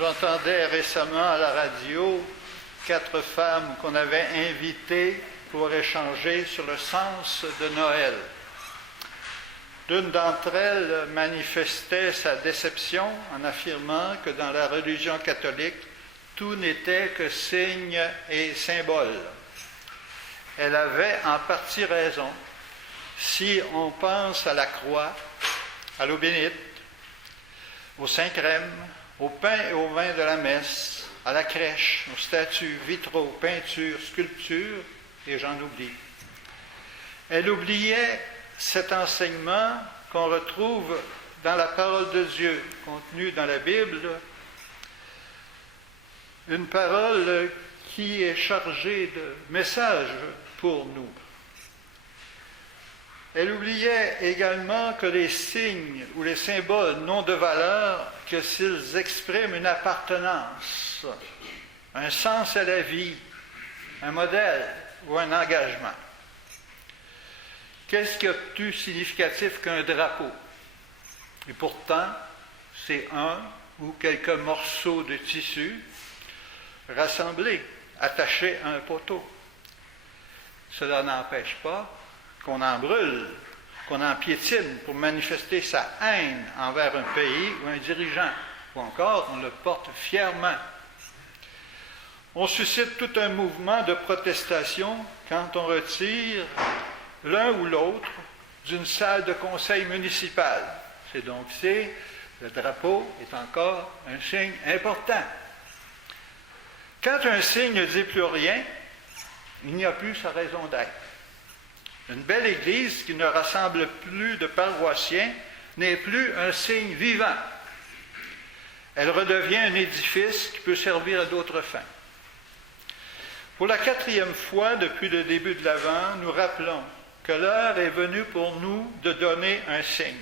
J'entendais récemment à la radio 4 femmes qu'on avait invitées pour échanger sur le sens de Noël. L'une d'entre elles manifestait sa déception en affirmant que dans la religion catholique, tout n'était que signe et symbole. Elle avait en partie raison. Si on pense à la croix, à l'eau bénite, au Saint-Crème, au pain et au vin de la messe, à la crèche, aux statues, vitraux, peintures, sculptures, et j'en oublie. Elle oubliait cet enseignement qu'on retrouve dans la parole de Dieu, contenue dans la Bible, une parole qui est chargée de messages pour nous. Elle oubliait également que les signes ou les symboles n'ont de valeur que s'ils expriment une appartenance, un sens à la vie, un modèle ou un engagement. Qu'est-ce qu'il y a de plus significatif qu'un drapeau? Et pourtant, c'est un ou quelques morceaux de tissu rassemblés, attachés à un poteau. Cela n'empêche pas qu'on en brûle, qu'on en piétine pour manifester sa haine envers un pays ou un dirigeant, ou encore on le porte fièrement. On suscite tout un mouvement de protestation quand on retire l'un ou l'autre d'une salle de conseil municipal. C'est donc le drapeau est encore un signe important. Quand un signe ne dit plus rien, il n'y a plus sa raison d'être. Une belle église qui ne rassemble plus de paroissiens n'est plus un signe vivant. Elle redevient un édifice qui peut servir à d'autres fins. Pour la 4e fois depuis le début de l'Avent, nous rappelons que l'heure est venue pour nous de donner un signe.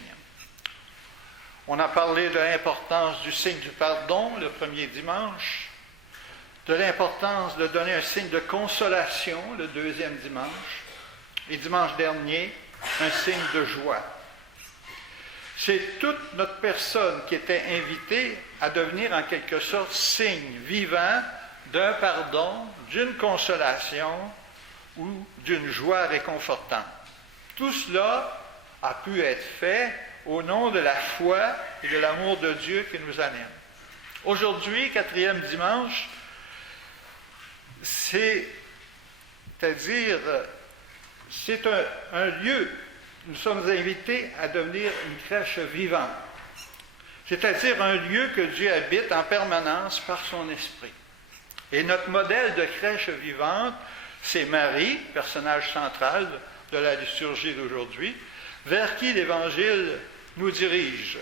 On a parlé de l'importance du signe du pardon le premier dimanche, de l'importance de donner un signe de consolation le 2e dimanche, et dimanche dernier, un signe de joie. C'est toute notre personne qui était invitée à devenir en quelque sorte signe vivant d'un pardon, d'une consolation ou d'une joie réconfortante. Tout cela a pu être fait au nom de la foi et de l'amour de Dieu qui nous anime. Aujourd'hui, 4e dimanche, c'est-à-dire c'est un lieu, nous sommes invités à devenir une crèche vivante, c'est-à-dire un lieu que Dieu habite en permanence par son esprit. Et notre modèle de crèche vivante, c'est Marie, personnage central de la liturgie d'aujourd'hui, vers qui l'Évangile nous dirige.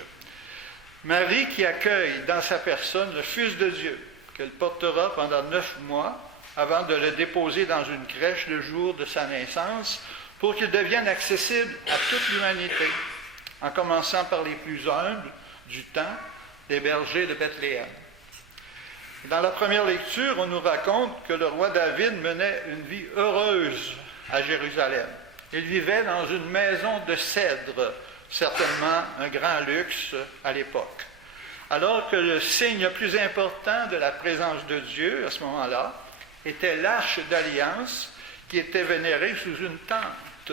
Marie qui accueille dans sa personne le Fils de Dieu, qu'elle portera pendant 9 mois, avant de le déposer dans une crèche le jour de sa naissance, pour qu'il devienne accessible à toute l'humanité, en commençant par les plus humbles du temps, les bergers de Bethléem. Dans la première lecture, on nous raconte que le roi David menait une vie heureuse à Jérusalem. Il vivait dans une maison de cèdre, certainement un grand luxe à l'époque. Alors que le signe le plus important de la présence de Dieu à ce moment-là était l'arche d'alliance qui était vénérée sous une tente.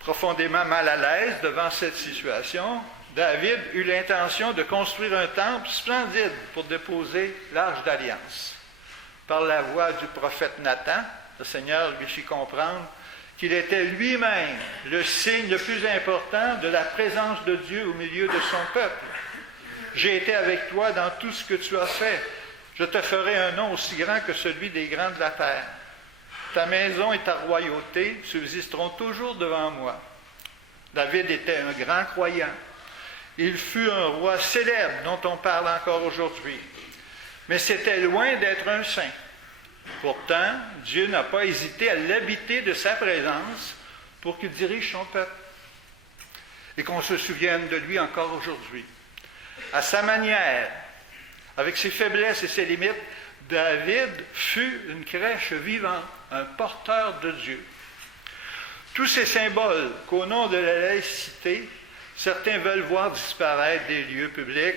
Profondément mal à l'aise devant cette situation, David eut l'intention de construire un temple splendide pour déposer l'arche d'alliance. Par la voix du prophète Nathan, le Seigneur lui fit comprendre qu'il était lui-même le signe le plus important de la présence de Dieu au milieu de son peuple. J'ai été avec toi dans tout ce que tu as fait. Je te ferai un nom aussi grand que celui des grands de la terre. Ta maison et ta royauté subsisteront toujours devant moi. David était un grand croyant. Il fut un roi célèbre dont on parle encore aujourd'hui. Mais c'était loin d'être un saint. Pourtant, Dieu n'a pas hésité à l'habiter de sa présence pour qu'il dirige son peuple. Et qu'on se souvienne de lui encore aujourd'hui. À sa manière, avec ses faiblesses et ses limites, David fut une crèche vivante, un porteur de Dieu. Tous ces symboles qu'au nom de la laïcité, certains veulent voir disparaître des lieux publics,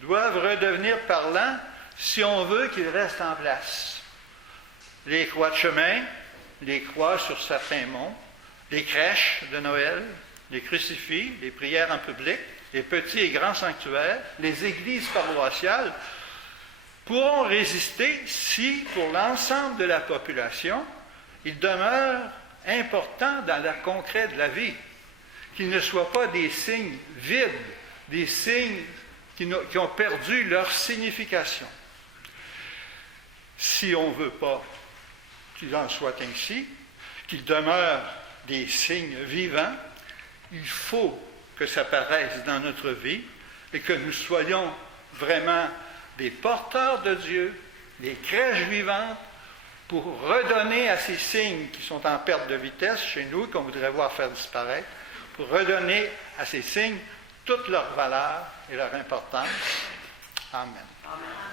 doivent redevenir parlants si on veut qu'ils restent en place. Les croix de chemin, les croix sur certains monts, les crèches de Noël, les crucifix, les prières en public, les petits et grands sanctuaires, les églises paroissiales pourront résister si, pour l'ensemble de la population, ils demeurent importants dans le concret de la vie, qu'ils ne soient pas des signes vides, des signes qui ont perdu leur signification. Si on ne veut pas qu'il en soit ainsi, qu'ils demeurent des signes vivants, il faut que ça paraisse dans notre vie et que nous soyons vraiment des porteurs de Dieu, des crèches vivantes, pour redonner à ces signes qui sont en perte de vitesse chez nous, qu'on voudrait voir faire disparaître, pour redonner à ces signes toute leur valeur et leur importance. Amen. Amen.